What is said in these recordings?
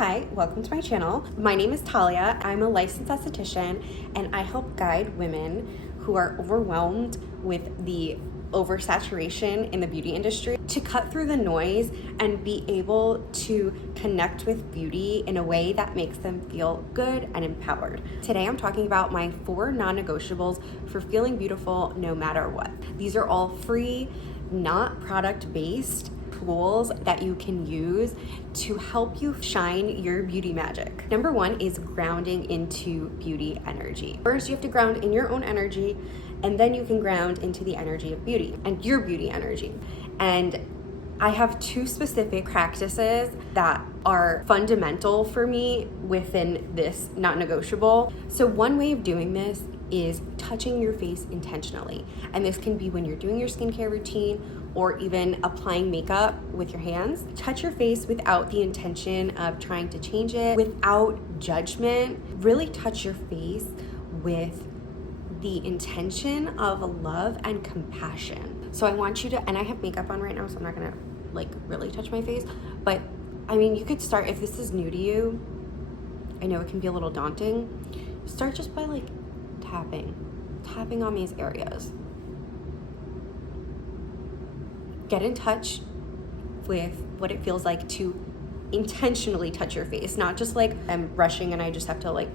Hi, welcome to my channel. My name is Talia. I'm a licensed esthetician and I help guide women who are overwhelmed with the oversaturation in the beauty industry to cut through the noise and be able to connect with beauty in a way that makes them feel good and empowered. Today I'm talking about my 4 non-negotiables for feeling beautiful no matter what. These are all free, not product-based tools that you can use to help you shine your beauty magic. Number 1 is grounding into beauty energy. First, you have to ground in your own energy, and then you can ground into the energy of beauty and your beauty energy. And I have 2 specific practices that are fundamental for me within this non-negotiable. So one way of doing this is touching your face intentionally. And this can be when you're doing your skincare routine or even applying makeup with your hands. Touch your face without the intention of trying to change it, without judgment. Really touch your face with the intention of love and compassion. So I want you to, and I have makeup on right now, so I'm not gonna really touch my face, but I mean, you could start, if this is new to you, I know it can be a little daunting, start just by tapping on these areas. Get in touch with what it feels like to intentionally touch your face, not just like I'm rushing and I just have to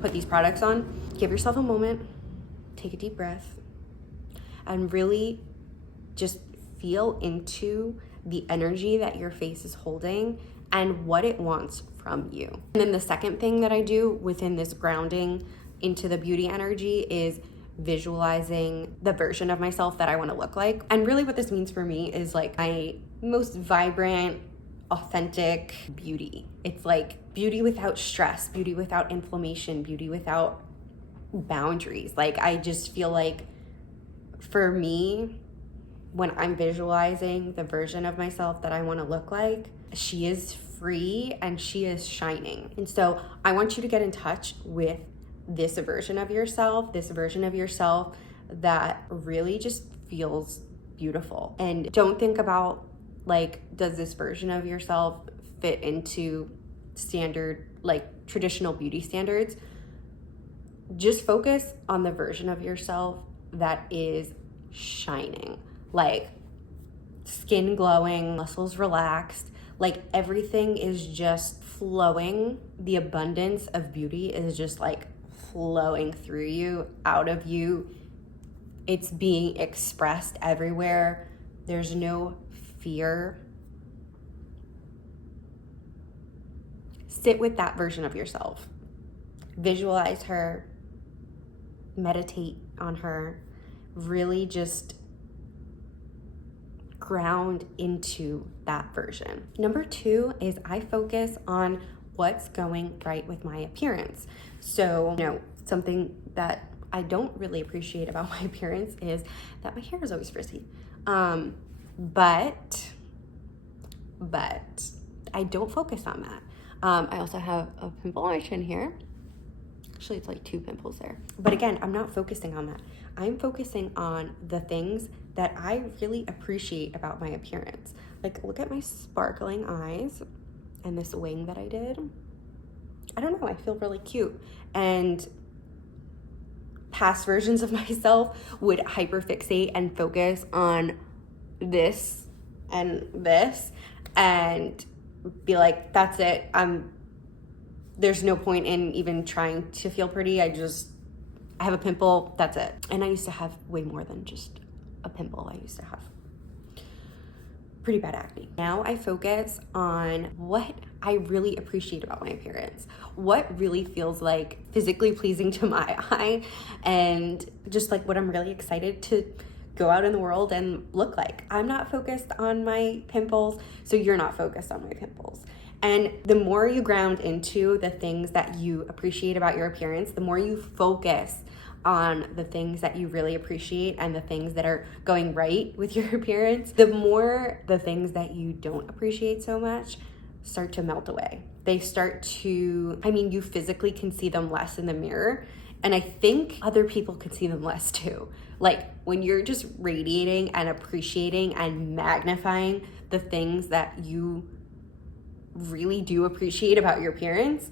put these products on. Give yourself a moment, take a deep breath, and really just feel into the energy that your face is holding and what it wants from you. And then the second thing that I do within this grounding into the beauty energy is visualizing the version of myself that I want to look like. And really what this means for me is my most vibrant, authentic beauty. It's like beauty without stress, beauty without inflammation, beauty without boundaries. I just feel like for me, when I'm visualizing the version of myself that I want to look like, she is free and she is shining. And so I want you to get in touch with this version of yourself that really just feels beautiful. And don't think about does this version of yourself fit into standard, traditional beauty standards? Just focus on the version of yourself that is shining, skin glowing, muscles relaxed, everything is just flowing. The abundance of beauty is just flowing through you, out of you. It's being expressed everywhere. There's no fear. Sit with that version of yourself. Visualize her, meditate on her, really just ground into that version. Number 2 is I focus on what's going right with my appearance. So, something that I don't really appreciate about my appearance is that my hair is always frizzy. But I don't focus on that. I also have a pimple on my chin here. Actually, it's 2 pimples there. But again, I'm not focusing on that. I'm focusing on the things that I really appreciate about my appearance. Look at my sparkling eyes and this wing that I did. I don't know, I feel really cute. And past versions of myself would hyperfixate and focus on this and this and be like, that's it. There's no point in even trying to feel pretty. I have a pimple, that's it. And I used to have way more than just a pimple. I used to have pretty bad acne. Now I focus on what I really appreciate about my appearance, what really feels physically pleasing to my eye, and just what I'm really excited to go out in the world and look like. I'm not focused on my pimples, so you're not focused on my pimples. And the more you ground into the things that you appreciate about your appearance, the more you focus on the things that you really appreciate and the things that are going right with your appearance, the more the things that you don't appreciate so much start to melt away. They start to, you physically can see them less in the mirror. And I think other people can see them less too. When you're just radiating and appreciating and magnifying the things that you really do appreciate about your appearance,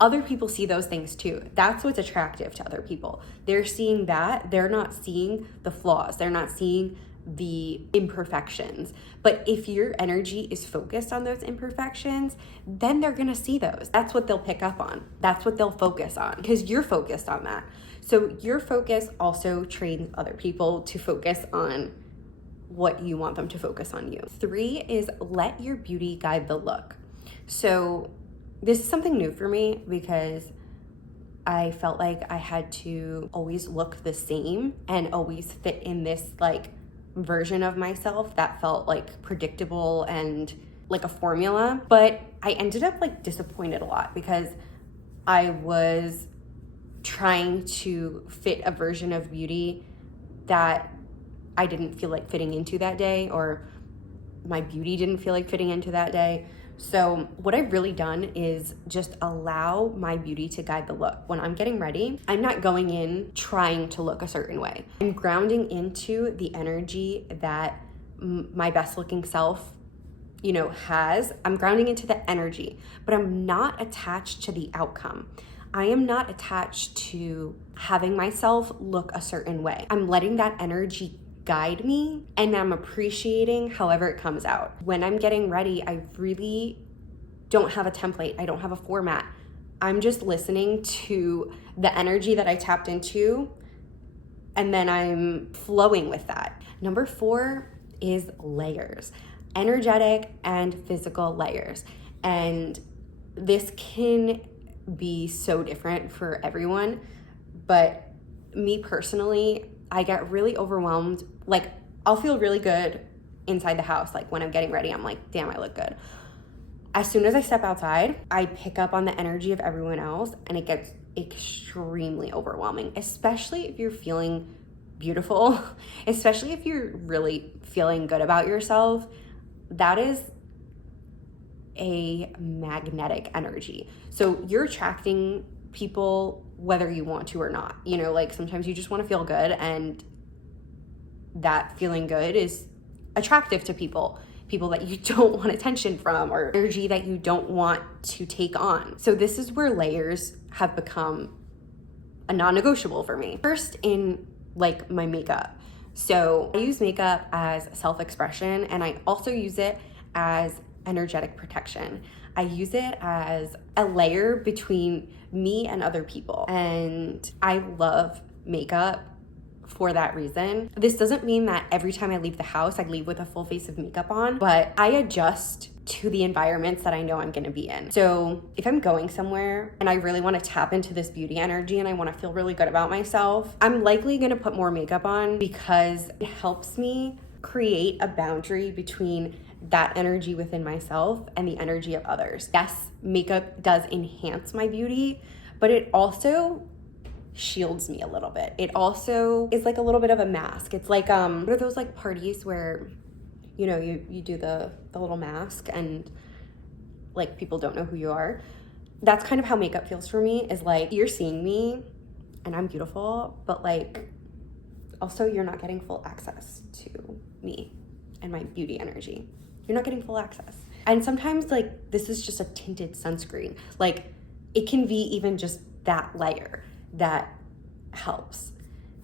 other people see those things too. That's what's attractive to other people. They're seeing that. They're not seeing the flaws. They're not seeing the imperfections. But if your energy is focused on those imperfections, then they're gonna see those. That's what they'll pick up on. That's what they'll focus on because you're focused on that. So your focus also trains other people to focus on what you want them to focus on you. 3 is let your beauty guide the look. So this is something new for me because I felt like I had to always look the same and always fit in this like version of myself that felt like predictable and like a formula. But I ended up like disappointed a lot because I was trying to fit a version of beauty that I didn't feel like fitting into that day, or my beauty didn't feel like fitting into that day. So what I've really done is just allow my beauty to guide the look. When I'm getting ready, I'm not going in trying to look a certain way. I'm grounding into the energy that my best looking self, has. I'm grounding into the energy, but I'm not attached to the outcome. I am not attached to having myself look a certain way. I'm letting that energy guide me and I'm appreciating however it comes out. When I'm getting ready, I really don't have a template. I don't have a format. I'm just listening to the energy that I tapped into and then I'm flowing with that. Number 4 is layers, energetic and physical layers. And this can be so different for everyone, but me personally, I get really overwhelmed. Like, I'll feel really good inside the house. Like, when I'm getting ready, I'm like, damn, I look good. As soon as I step outside, I pick up on the energy of everyone else and it gets extremely overwhelming, especially if you're feeling beautiful, especially if you're really feeling good about yourself. That is a magnetic energy. So you're attracting people whether you want to or not. Like sometimes you just want to feel good and that feeling good is attractive to people that you don't want attention from or energy that you don't want to take on. So this is where layers have become a non-negotiable for me. First, in like my makeup. So I use makeup as self-expression and I also use it as energetic protection. I use it as a layer between me and other people. And I love makeup for that reason. This doesn't mean that every time I leave the house, I leave with a full face of makeup on, but I adjust to the environments that I know I'm gonna be in. So if I'm going somewhere and I really wanna tap into this beauty energy and I wanna feel really good about myself, I'm likely gonna put more makeup on because it helps me create a boundary between that energy within myself and the energy of others. Yes, makeup does enhance my beauty, but it also shields me a little bit. It also is like a little bit of a mask. It's like, what are those like parties where, you do the little mask and like people don't know who you are? That's kind of how makeup feels for me, is like you're seeing me and I'm beautiful, but like also you're not getting full access to me and my beauty energy. You're not getting full access. And sometimes like this is just a tinted sunscreen. Like it can be even just that layer that helps.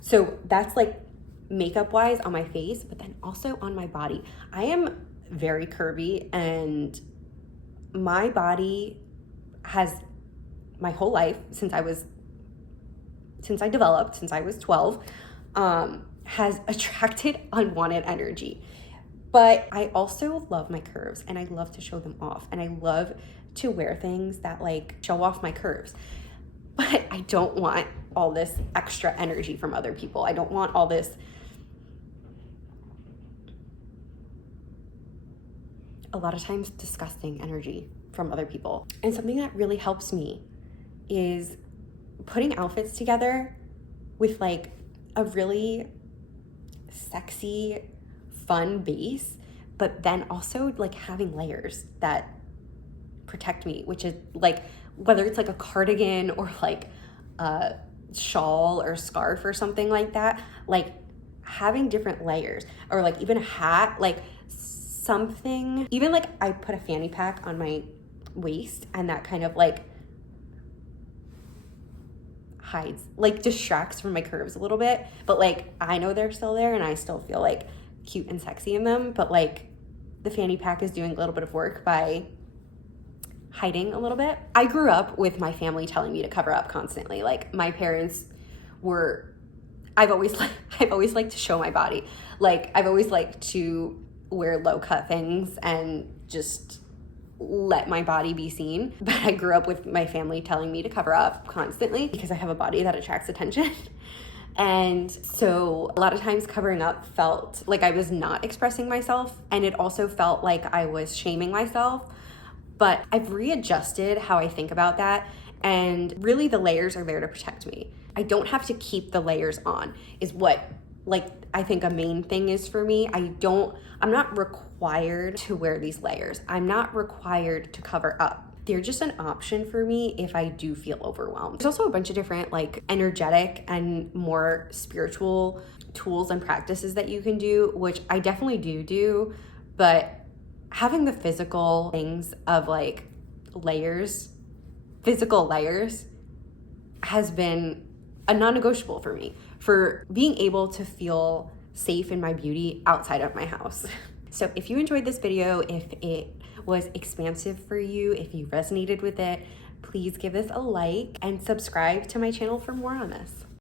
So that's like makeup wise on my face, but then also on my body. I am very curvy and my body has my whole life since I was 12, has attracted unwanted energy. But I also love my curves and I love to show them off and I love to wear things that like show off my curves. But I don't want all this extra energy from other people. I don't want all this a lot of times disgusting energy from other people. And something that really helps me is putting outfits together with like a really sexy, fun base, but then also like having layers that protect me, which is like, whether it's like a cardigan or like a shawl or scarf or something like that, like having different layers, or like even a hat, like something, even like I put a fanny pack on my waist, and that kind of like hides, like distracts from my curves a little bit, but like I know they're still there and I still feel like cute and sexy in them, but like the fanny pack is doing a little bit of work by hiding a little bit. I grew up with my family telling me to cover up constantly. Like my parents were, I've always liked to show my body. Like I've always liked to wear low cut things and just let my body be seen. But I grew up with my family telling me to cover up constantly because I have a body that attracts attention. And so a lot of times covering up felt like I was not expressing myself, and it also felt like I was shaming myself. But I've readjusted how I think about that, and really the layers are there to protect me. I don't have to keep the layers on is what like I think a main thing is for me. I'm not required to wear these layers. I'm not required to cover up. They're just an option for me if I do feel overwhelmed. There's also a bunch of different like energetic and more spiritual tools and practices that you can do, which I definitely do, but having the physical things of like physical layers has been a non-negotiable for me, for being able to feel safe in my beauty outside of my house. So if you enjoyed this video, if it was expansive for you, if you resonated with it, please give this a like and subscribe to my channel for more on this.